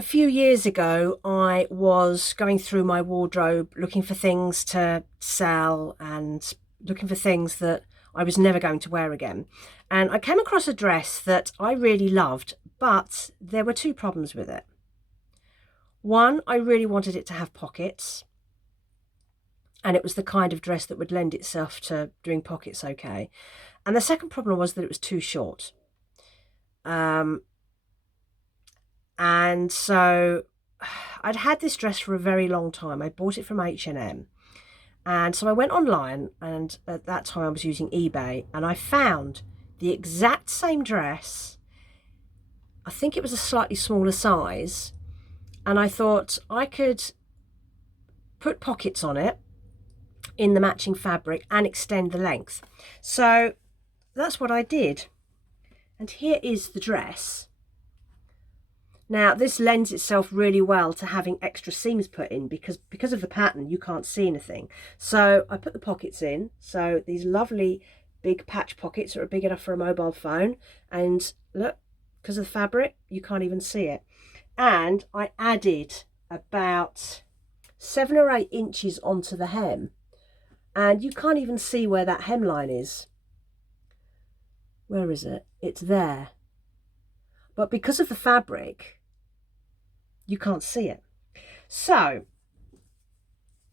A few years ago, I was going through my wardrobe looking for things to sell and looking for things that I was never going to wear again. And I came across a dress that I really loved, but there were two problems with it. One, I really wanted it to have pockets, and it was the kind of dress that would lend itself to doing pockets okay. And the second problem was that it was too short. Um, and so I'd had this dress for a very long time. I bought it from H&M. And so I went online, and at that time I was using eBay, and I found the exact same dress. I think it was a slightly smaller size, and I thought I could put pockets on it in the matching fabric and extend the length. So that's what I did. And here is the dress. Now, this lends itself really well to having extra seams put in because of the pattern, you can't see anything. So I put the pockets in. So these lovely big patch pockets are big enough for a mobile phone. And look, because of the fabric, you can't even see it. And I added about 7 or 8 inches onto the hem. And you can't even see where that hemline is. Where is it? It's there. But because of the fabric, you can't see it. So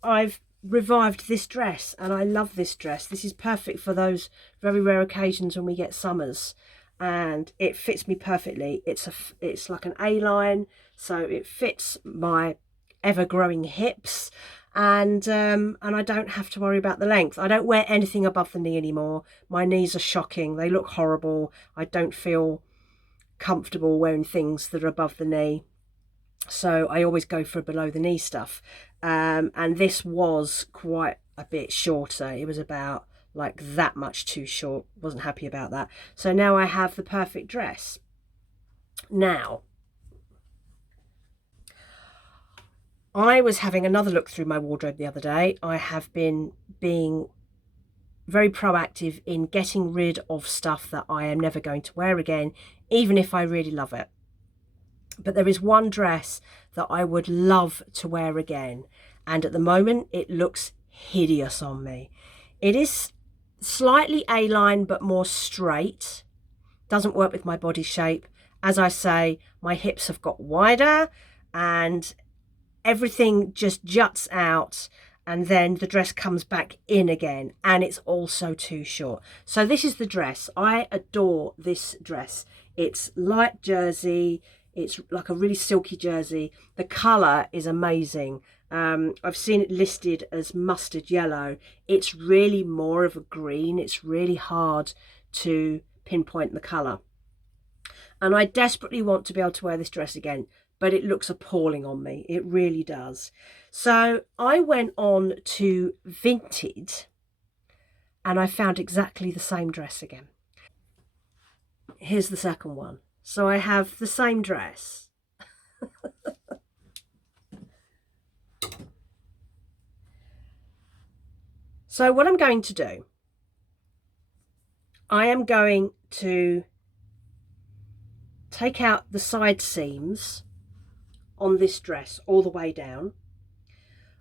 I've revived this dress, and I love this dress. This is perfect for those very rare occasions when we get summers, and it fits me perfectly. It's like an A-line, so it fits my ever-growing hips, and I don't have to worry about the length. I don't wear anything above the knee anymore. My knees are shocking. They look horrible. I don't feel comfortable wearing things that are above the knee. So I always go for below the knee stuff. And this was quite a bit shorter. It was about like that much too short. Wasn't happy about that. So now I have the perfect dress. Now, I was having another look through my wardrobe the other day. I have been being very proactive in getting rid of stuff that I am never going to wear again, even if I really love it. But there is one dress that I would love to wear again, and at the moment it looks hideous on me. It is slightly A-line but more straight. Doesn't work with my body shape. As I say, my hips have got wider and everything just juts out, and then the dress comes back in again, and it's also too short. So this is the dress. I adore this dress. It's light jersey. It's like a really silky jersey. The colour is amazing. I've seen it listed as mustard yellow. It's really more of a green. It's really hard to pinpoint the colour. And I desperately want to be able to wear this dress again, but it looks appalling on me. It really does. So I went on to Vinted, and I found exactly the same dress again. Here's the second one. So I have the same dress. So what I'm going to do, I am going to take out the side seams on this dress all the way down.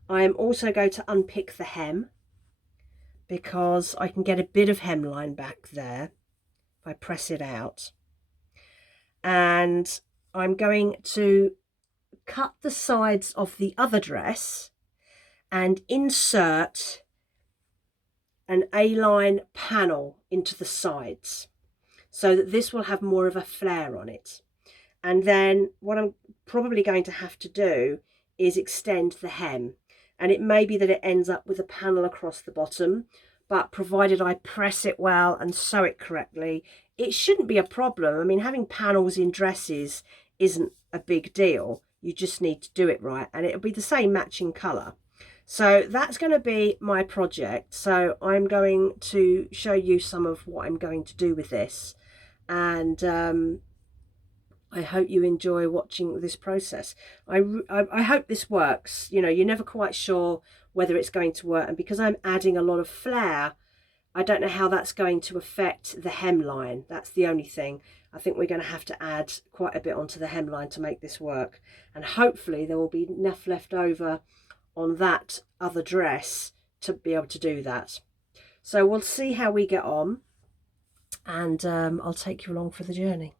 I am also going to unpick the hem, because I can get a bit of hemline back there if I press it out. And I'm going to cut the sides of the other dress and insert an A-line panel into the sides, so that this will have more of a flare on it. And then what I'm probably going to have to do is extend the hem, and it may be that it ends up with a panel across the bottom, but provided I press it well and sew it correctly, it shouldn't be a problem. I mean, having panels in dresses isn't a big deal. You just need to do it right, and it'll be the same matching colour. So that's going to be my project. So I'm going to show you some of what I'm going to do with this, and I hope you enjoy watching this process. I hope this works. You know, you're never quite sure whether it's going to work, and because I'm adding a lot of flare, I don't know how that's going to affect the hemline. That's the only thing. I think we're going to have to add quite a bit onto the hemline to make this work, and hopefully there will be enough left over on that other dress to be able to do that. So we'll see how we get on, and I'll take you along for the journey.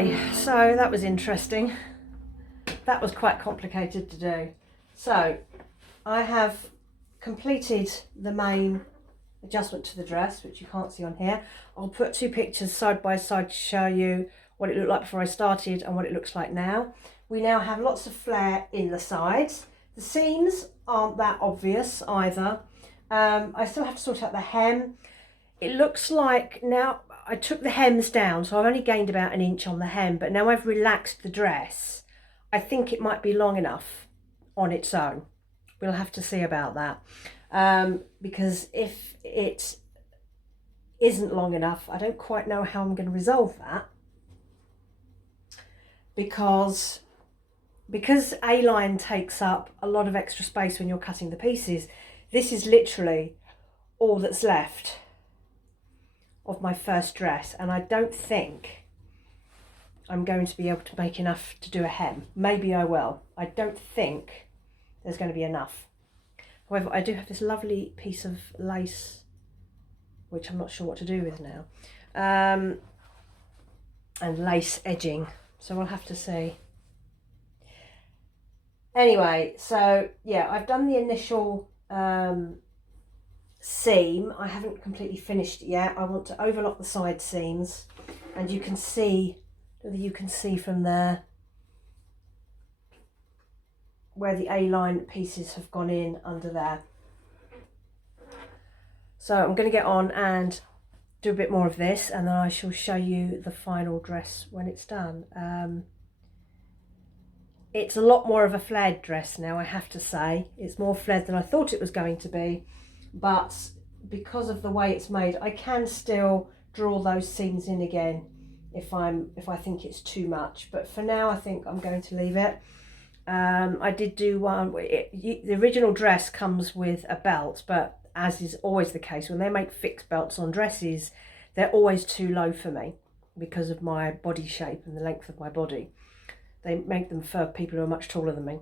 Okay, so that was interesting. That was quite complicated to do. So I have completed the main adjustment to the dress, which you can't see on here. I'll put two pictures side by side to show you what it looked like before I started and what it looks like now. We now have lots of flare in the sides. The seams aren't that obvious either. I still have to sort out the hem. It looks like now I took the hems down, so I've only gained about an inch on the hem, but now I've relaxed the dress. I think it might be long enough on its own. We'll have to see about that. Because if it isn't long enough, I don't quite know how I'm going to resolve that. Because A-line takes up a lot of extra space when you're cutting the pieces, this is literally all that's left of my first dress, and I don't think I'm going to be able to make enough to do a hem. Maybe I will. I don't think there's going to be enough. However, I do have this lovely piece of lace, which I'm not sure what to do with now, and lace edging, so we'll have to see. Anyway, so yeah, I've done the initial seam. I haven't completely finished it yet. I want to overlock the side seams, and you can see, whether you can see from there where the A-line pieces have gone in under there. So I'm going to get on and do a bit more of this, and then I shall show you the final dress when it's done. It's a lot more of a flared dress now, I have to say. It's more flared than I thought it was going to be, but because of the way it's made, I can still draw those seams in again if I think it's too much. But for now, I think I'm going to leave it. I did do one. The original dress comes with a belt, but as is always the case, when they make fixed belts on dresses, they're always too low for me because of my body shape and the length of my body. They make them for people who are much taller than me.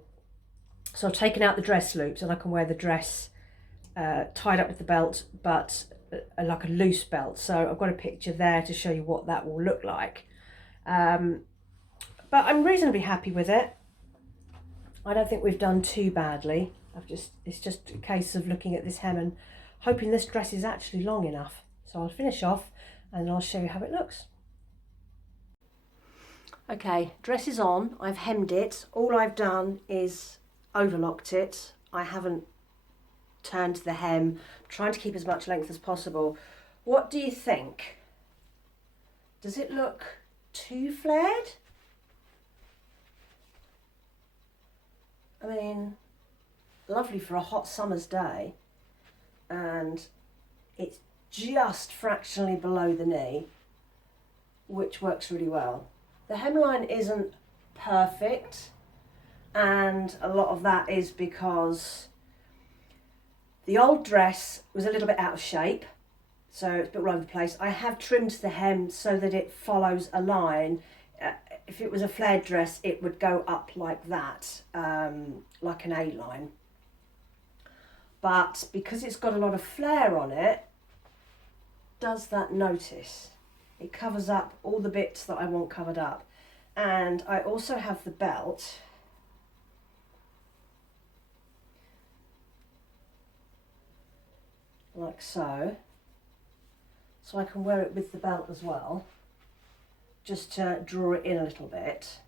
So I've taken out the dress loops, and I can wear the dress tied up with the belt, but like a loose belt. So I've got a picture there to show you what that will look like. But I'm reasonably happy with it. I don't think we've done too badly. It's just a case of looking at this hem and hoping this dress is actually long enough. So I'll finish off and then I'll show you how it looks. Okay, dress is on. I've hemmed it. All I've done is overlocked it. I haven't turned the hem. I'm trying to keep as much length as possible. What do you think? Does it look too flared? I mean, lovely for a hot summer's day, and it's just fractionally below the knee, which works really well. The hemline isn't perfect, and a lot of that is because the old dress was a little bit out of shape, so it's a bit all over the place. I have trimmed the hem so that it follows a line. If it was a flared dress, it would go up like that, like an A-line. But because it's got a lot of flare on it, does that notice? It covers up all the bits that I want covered up. And I also have the belt. Like so. So I can wear it with the belt as well. Just to draw it in a little bit.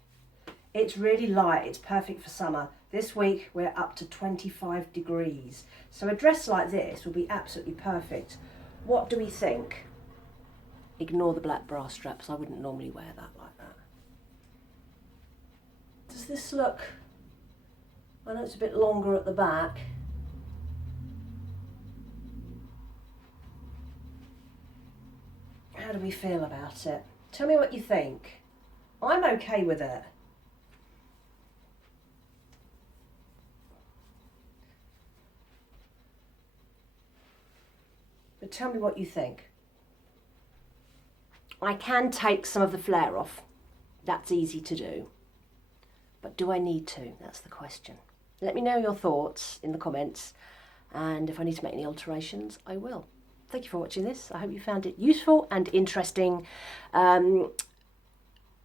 It's really light, it's perfect for summer. This week we're up to 25 degrees. So a dress like this will be absolutely perfect. What do we think? Ignore the black bra straps, I wouldn't normally wear that like that. Does this look, I know it's a bit longer at the back. How do we feel about it? Tell me what you think. I'm okay with it. But tell me what you think. I can take some of the flare off. That's easy to do. But do I need to? That's the question. Let me know your thoughts in the comments, and if I need to make any alterations, I will. Thank you for watching this. I hope you found it useful and interesting.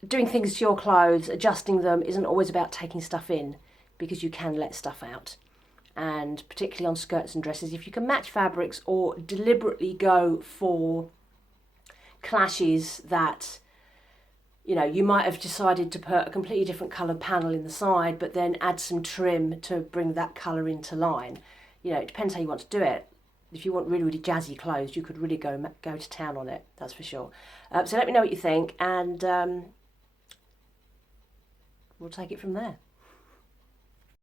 doing things to your clothes, adjusting them, isn't always about taking stuff in, because you can let stuff out. And particularly on skirts and dresses, if you can match fabrics or deliberately go for clashes that, you know, you might have decided to put a completely different coloured panel in the side, but then add some trim to bring that colour into line. You know, it depends how you want to do it. If you want really, really jazzy clothes, you could really go to town on it, that's for sure. So let me know what you think, and we'll take it from there.